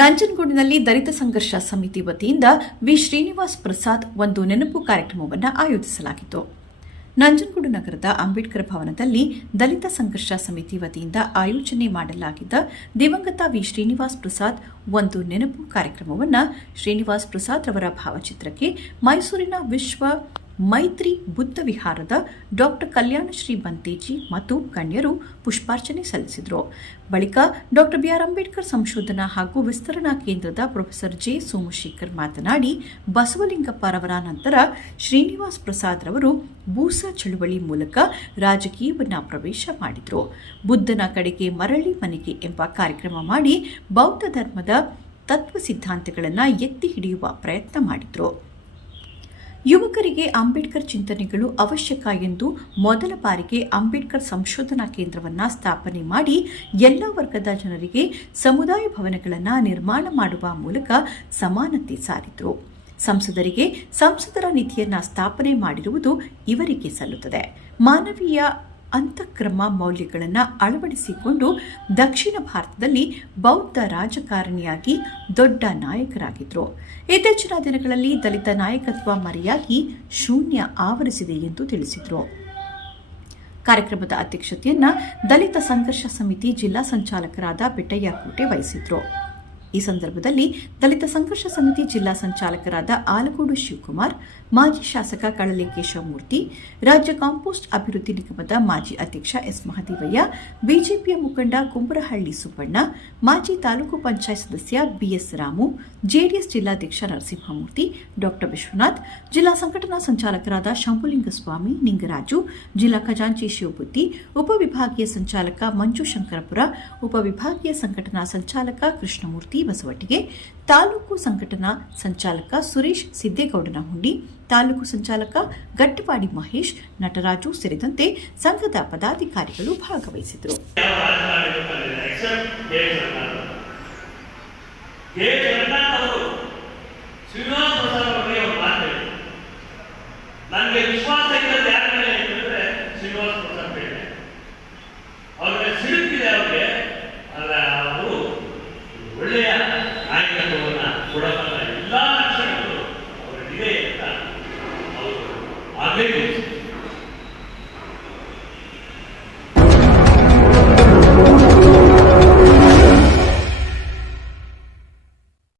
ನಂಜನಗೂಡಿನಲ್ಲಿ ದಲಿತ ಸಂಘರ್ಷ ಸಮಿತಿ ವತಿಯಿಂದ ವಿ. ಶ್ರೀನಿವಾಸ್ ಪ್ರಸಾದ್ ಒಂದು ನೆನಪು ಕಾರ್ಯಕ್ರಮವನ್ನು ಆಯೋಜಿಸಲಾಗಿತ್ತು. ನಂಜನಗೂಡು ನಗರದ ಅಂಬೇಡ್ಕರ್ ಭವನದಲ್ಲಿ ದಲಿತ ಸಂಘರ್ಷ ಸಮಿತಿ ವತಿಯಿಂದ ಆಯೋಜನೆ ಮಾಡಲಾಗಿದ್ದ ದಿವಂಗತ ವಿ. ಶ್ರೀನಿವಾಸ್ ಪ್ರಸಾದ್ ಒಂದು ನೆನಪು ಕಾರ್ಯಕ್ರಮವನ್ನು ಶ್ರೀನಿವಾಸ್ ಪ್ರಸಾದ್ ರವರ ಭಾವಚಿತ್ರಕ್ಕೆ ಮೈಸೂರಿನ ವಿಶ್ವ ಮೈತ್ರಿ ಬುದ್ಧ ವಿಹಾರದ ಡಾಕ್ಟರ್ ಕಲ್ಯಾಣ ಶ್ರೀ ಬಂತೇಜಿ ಮತ್ತು ಗಣ್ಯರು ಪುಷ್ಪಾರ್ಚನೆ ಸಲ್ಲಿಸಿದರು. ಬಳಿಕ ಡಾಕ್ಟರ್ ಬಿಆರ್ ಅಂಬೇಡ್ಕರ್ ಸಂಶೋಧನಾ ಹಾಗೂ ವಿಸ್ತರಣಾ ಕೇಂದ್ರದ ಪ್ರೊಫೆಸರ್ ಜೆ. ಸೋಮಶೇಖರ್ ಮಾತನಾಡಿ, ಬಸವಲಿಂಗಪ್ಪರವರ ನಂತರ ಶ್ರೀನಿವಾಸ್ ಪ್ರಸಾದ್ ರವರು ಬೂಸ ಚಳುವಳಿ ಮೂಲಕ ರಾಜಕೀಯವನ್ನ ಪ್ರವೇಶ ಮಾಡಿದರು. ಬುದ್ಧನ ಕಡೆಗೆ ಮರಳಿ ಮನೆಗೆ ಎಂಬ ಕಾರ್ಯಕ್ರಮ ಮಾಡಿ ಬೌದ್ಧ ಧರ್ಮದ ತತ್ವ ಸಿದ್ಧಾಂತಗಳನ್ನು ಎತ್ತಿ ಹಿಡಿಯುವ ಪ್ರಯತ್ನ ಮಾಡಿದರು. ಯುವಕರಿಗೆ ಅಂಬೇಡ್ಕರ್ ಚಿಂತನೆಗಳು ಅವಶ್ಯಕ ಎಂದು ಮೊದಲ ಬಾರಿಗೆ ಅಂಬೇಡ್ಕರ್ ಸಂಶೋಧನಾ ಕೇಂದ್ರವನ್ನು ಸ್ಥಾಪನೆ ಮಾಡಿ ಎಲ್ಲ ವರ್ಗದ ಜನರಿಗೆ ಸಮುದಾಯ ಭವನಗಳನ್ನು ನಿರ್ಮಾಣ ಮಾಡುವ ಮೂಲಕ ಸಮಾನತೆ ಸಾರಿದರು. ಸಂಸದರಿಗೆ ಸಂಸದರ ನಿಧಿಯನ್ನು ಸ್ಥಾಪನೆ ಮಾಡಿರುವುದು ಇವರಿಗೆ ಸಲ್ಲುತ್ತದೆ. ಮಾನವೀಯ ಅಂತಕ್ರಮ ಮೌಲ್ಯಗಳನ್ನು ಅಳವಡಿಸಿಕೊಂಡು ದಕ್ಷಿಣ ಭಾರತದಲ್ಲಿ ಬೌದ್ಧ ರಾಜಕಾರಣಿಯಾಗಿ ದೊಡ್ಡ ನಾಯಕರಾಗಿದ್ದರು ಇತ್ತೀಚಿನ ದಿನಗಳಲ್ಲಿ ದಲಿತ ನಾಯಕತ್ವ ಮರೆಯಾಗಿ ಶೂನ್ಯ ಆವರಿಸಿದೆ ಎಂದು ತಿಳಿಸಿದರು. ಕಾರ್ಯಕ್ರಮದ ಅಧ್ಯಕ್ಷತೆಯನ್ನು ದಲಿತ ಸಂಘರ್ಷ ಸಮಿತಿ ಜಿಲ್ಲಾ ಸಂಚಾಲಕರಾದ ಬೆಟ್ಟಯ್ಯ ಕೋಟೆ ವಹಿಸಿದ್ರು. ಈ ಸಂದರ್ಭದಲ್ಲಿ ದಲಿತ ಸಂಘರ್ಷ ಸಮಿತಿ ಜಿಲ್ಲಾ ಸಂಚಾಲಕರಾದ ಆಲಗೋಡು ಶಿವಕುಮಾರ್, ಮಾಜಿ ಶಾಸಕ ಕಳಲಿ ಮೂರ್ತಿ ರಾಜ್ಯ ಕಾಂಪೋಸ್ಟ್ ಅಭಿವೃದ್ಧಿ ನಿಗಮದ ಮಾಜಿ ಅಧ್ಯಕ್ಷ ಎಸ್ ಮಹದೇವಯ್ಯ ಬಿಜೆಪಿಯ ಮುಖಂಡ ಕುಂಬರಹಳ್ಳಿ ಸುಬ್ಬಣ್ಣ, ಮಾಜಿ ತಾಲೂಕು ಪಂಚಾಯತ್ ಸದಸ್ಯ ಬಿಎಸ್ ರಾಮು, ಜೆಡಿಎಸ್ ಜಿಲ್ಲಾಧ್ಯಕ್ಷ ನರಸಿಂಹಮೂರ್ತಿ, ಡಾಕ್ಟರ್ ವಿಶ್ವನಾಥ್, ಜಿಲ್ಲಾ ಸಂಘಟನಾ ಸಂಚಾಲಕರಾದ ಶಂಭುಲಿಂಗಸ್ವಾಮಿ ನಿಂಗರಾಜು, ಜಿಲ್ಲಾ ಖಜಾಂಚಿ ಶಿವಬುದ್ದಿ ಉಪವಿಭಾಗೀಯ ಸಂಚಾಲಕ ಮಂಜು ಶಂಕರಪುರ ಉಪವಿಭಾಗೀಯ ಸಂಘಟನಾ ಸಂಚಾಲಕ ಕೃಷ್ಣಮೂರ್ತಿ ಬಸವಟ್ಟಿಗೆ ತಾಲೂಕು ಸಂಘಟನಾ ಸಂಚಾಲಕ ಸುರೇಶ್ ಸಿದ್ದೇಗೌಡನಹುಂಡಿ ತಾಲೂಕು ಸಂಚಾಲಕ ಗಟ್ಟಪಾಡಿ ಮಹೇಶ್, ನಟರಾಜು ಸೇರಿದಂತೆ ಸಂಘದ ಪದಾಧಿಕಾರಿಗಳು ಭಾಗವಹಿಸಿದರು. ನನಗೆ ವಿಶ್ವಾಸ ಅವರು Amén.